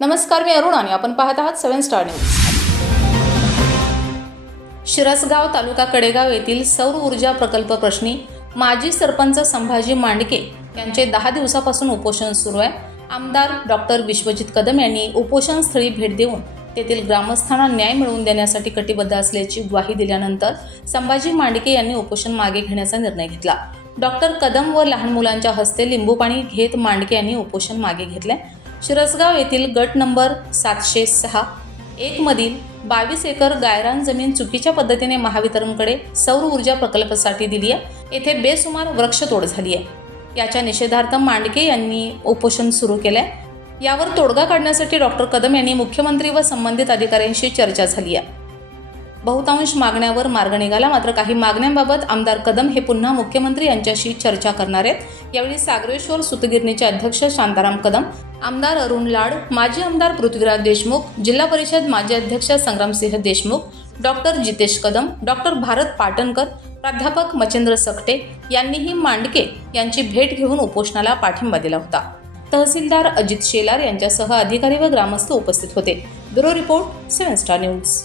नमस्कार मी अरुण आणि आपण पाहत आहात seven star news. Shirasgaon taluka Kadegaon येथील सौर ऊर्जा प्रकल्प प्रश्नी माजी सरपंच संभाजी मांडके यांचे दहा दिवसापासून उपोषण सुरू आहे. आमदार डॉक्टर विश्वजित कदम यांनी उपोषणस्थळी भेट देऊन तेथील ग्रामस्थांना न्याय मिळवून देण्यासाठी कटिबद्ध असल्याची ग्वाही दिल्यानंतर संभाजी मांडके यांनी उपोषण मागे घेण्याचा निर्णय घेतला. डॉक्टर कदम व लहान मुलांच्या हस्ते लिंबू पाणी घेत मांडके यांनी उपोषण मागे घेतले शिरसगाव येथील गट नंबर सातशे सहा. एकमधील बावीस एकर गायरान जमीन चुकीच्या पद्धतीने महावितरणकडे सौर ऊर्जा प्रकल्पासाठी दिली आहे. येथे बेसुमार वृक्षतोड झाली आहे. याच्या निषेधार्थ मांडके यांनी उपोषण सुरू केलं आहे यावर तोडगा काढण्यासाठी डॉक्टर कदम यांनी मुख्यमंत्री व संबंधित अधिकाऱ्यांशी चर्चा झाली आहे. बहुतांश मागण्यावर मार्ग निघाला मात्र काही मागण्यांबाबत आमदार कदम हे पुन्हा मुख्यमंत्री यांच्याशी चर्चा करणार आहेत. यावेळी सागरेश्वर सुतगिरणीचे अध्यक्ष शांताराम कदम आमदार अरुण लाड माजी आमदार पृथ्वीराज देशमुख जिल्हा परिषद माजी अध्यक्ष संग्रामसिंह देशमुख डॉक्टर जितेश कदम डॉक्टर भारत पाटणकर प्राध्यापक मच्छिंद्र सकटे यांनीही मांडके यांची भेट घेऊन उपोषणाला पाठिंबा दिला होता. तहसीलदार अजित शेलार यांच्यासह अधिकारी व ग्रामस्थ उपस्थित होते. Bureau report seven star news.